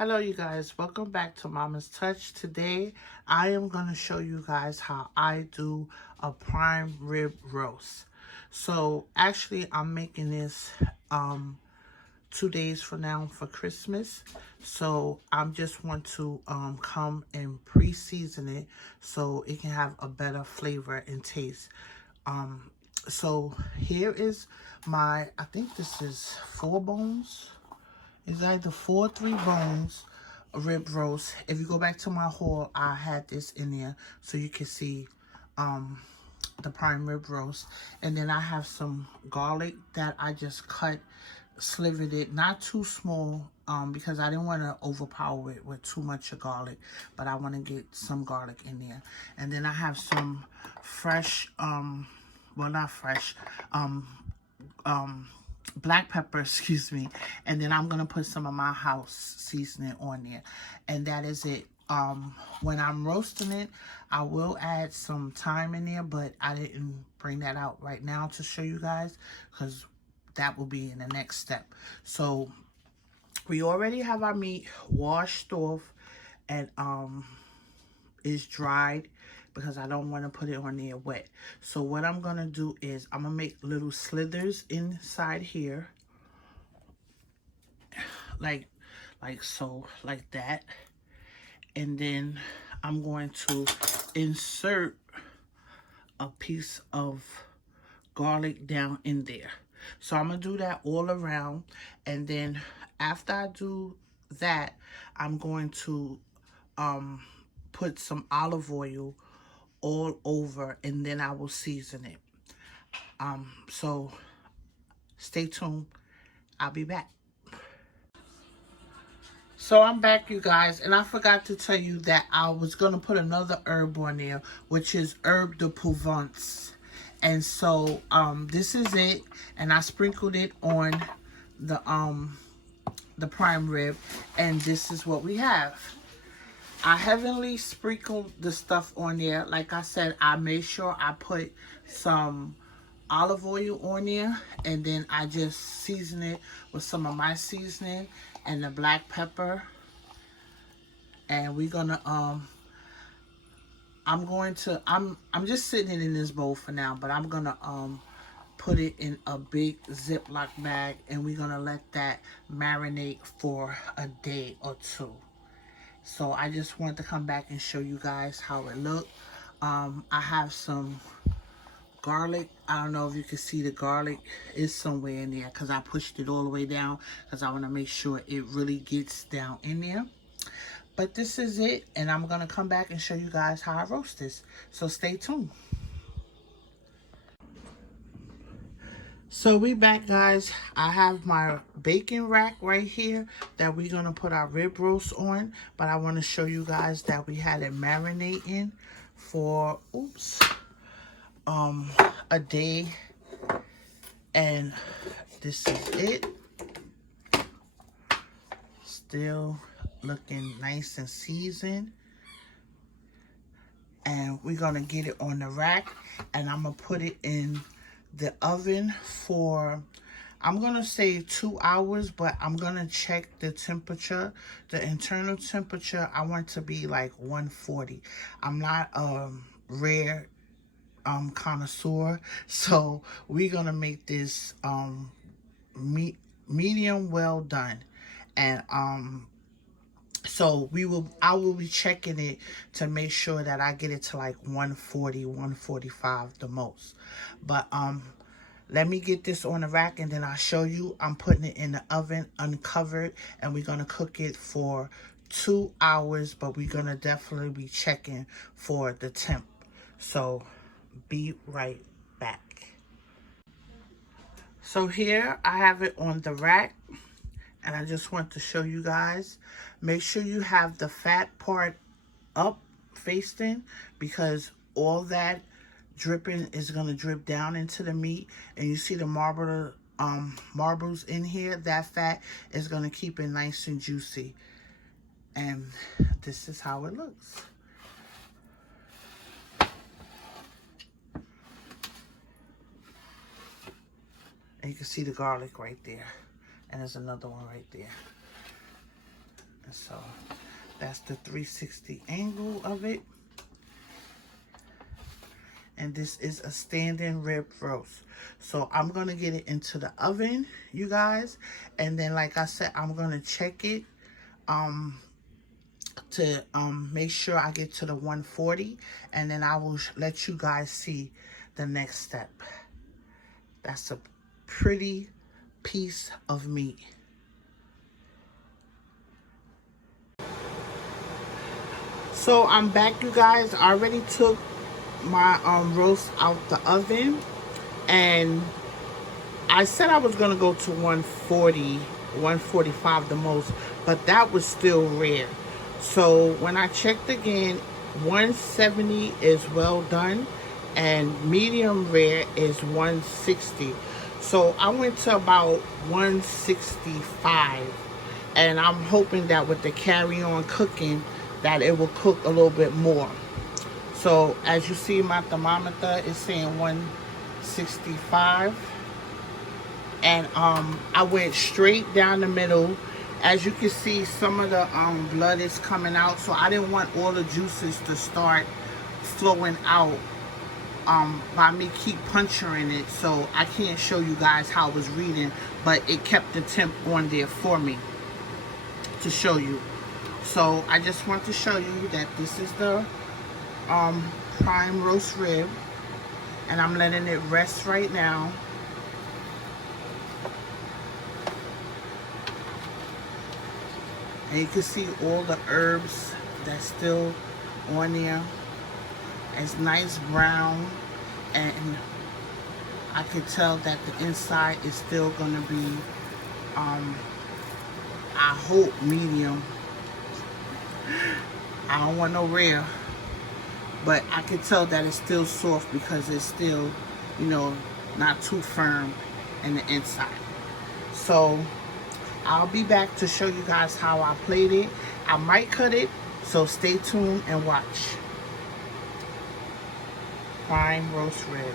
Hello you guys, welcome back to Mama's Touch. Today I am going to show you guys how I do a prime rib roast. So actually I'm making this 2 days from now for Christmas. So I just want to come and pre-season it so it can have a better flavor and taste. So here is I think this is 4 bones. It's either 4 or 3 bones rib roast. If you go back to my haul, I had this in there so you can see the prime rib roast. And then I have some garlic that I just slivered it, not too small, because I didn't want to overpower it with too much of garlic, but I want to get some garlic in there. And then I have some fresh, well, not fresh, black pepper, excuse me, and then I'm gonna put some of my house seasoning on there, and that is it. When I'm roasting it, I will add some thyme in there, but I didn't bring that out right now to show you guys because that will be in the next step. So we already have our meat washed off and is dried because I don't want to put it on there wet. So what I'm going to do is I'm going to make little slithers inside here. Like so, like that. And then I'm going to insert a piece of garlic down in there. So I'm going to do that all around. And then after I do that, I'm going to put some olive oil all over, and then I will season it. So stay tuned. I'll be back. So I'm back, you guys, and I forgot to tell you that I was going to put another herb on there, which is herb de Provence. And so this is it, and I sprinkled it on the prime rib, and this is what we have. I heavily sprinkled the stuff on there. Like I said, I made sure I put some olive oil on there, and then I just season it with some of my seasoning and the black pepper. And we're gonna I'm just sitting it in this bowl for now, but I'm gonna put it in a big Ziploc bag, and we're gonna let that marinate for a day or two. So I just wanted to come back and show you guys how it looked. I have some garlic. I don't know if you can see the garlic is somewhere in there because I pushed it all the way down because I want to make sure it really gets down in there. But this is it, and I'm going to come back and show you guys how I roast this. So stay tuned. So we back, guys. I have my bacon rack right here that we're going to put our rib roast on. But I want to show you guys that we had it marinating for, a day. And this is it. Still looking nice and seasoned. And we're going to get it on the rack. And I'm going to put it in the oven for, I'm going to say 2 hours, but I'm going to check the temperature. The internal temperature, I want to be like 140. I'm not a rare connoisseur, so we're going to make this medium well done. And so I will be checking it to make sure that I get it to like 140, 145 the most. But let me get this on the rack, and then I'll show you. I'm putting it in the oven uncovered, and we're going to cook it for 2 hours, but we're going to definitely be checking for the temp. So be right back. So here I have it on the rack. And I just want to show you guys, make sure you have the fat part up facing, because all that dripping is going to drip down into the meat. And you see the marbles in here, that fat is going to keep it nice and juicy. And this is how it looks. And you can see the garlic right there. And there's another one right there. So that's the 360 angle of it. And this is a standing rib roast. So I'm going to get it into the oven, you guys. And then, like I said, I'm going to check it to make sure I get to the 140. And then I will let you guys see the next step. That's a pretty piece of meat. So I'm back, you guys. I already took my roast out the oven, and I said I was gonna go to 140, 145 the most, but that was still rare. So when I checked again, 170 is well done, and medium rare is 160. So I went to about 165, and I'm hoping that with the carry-on cooking that it will cook a little bit more. So as you see, my thermometer is saying 165, and I went straight down the middle. As you can see, some of the blood is coming out, so I didn't want all the juices to start flowing out by me keep puncturing it. So I can't show you guys how I was reading, but it kept the temp on there for me to show you. So I just want to show you that this is the prime roast rib, and I'm letting it rest right now. And you can see all the herbs that's still on there. It's nice brown, and I can tell that the inside is still gonna be I hope medium. I don't want no rare, but I can tell that it's still soft because it's still, you know, not too firm in the inside. So I'll be back to show you guys how I played it. I might cut it, so stay tuned and watch. Prime roast rib.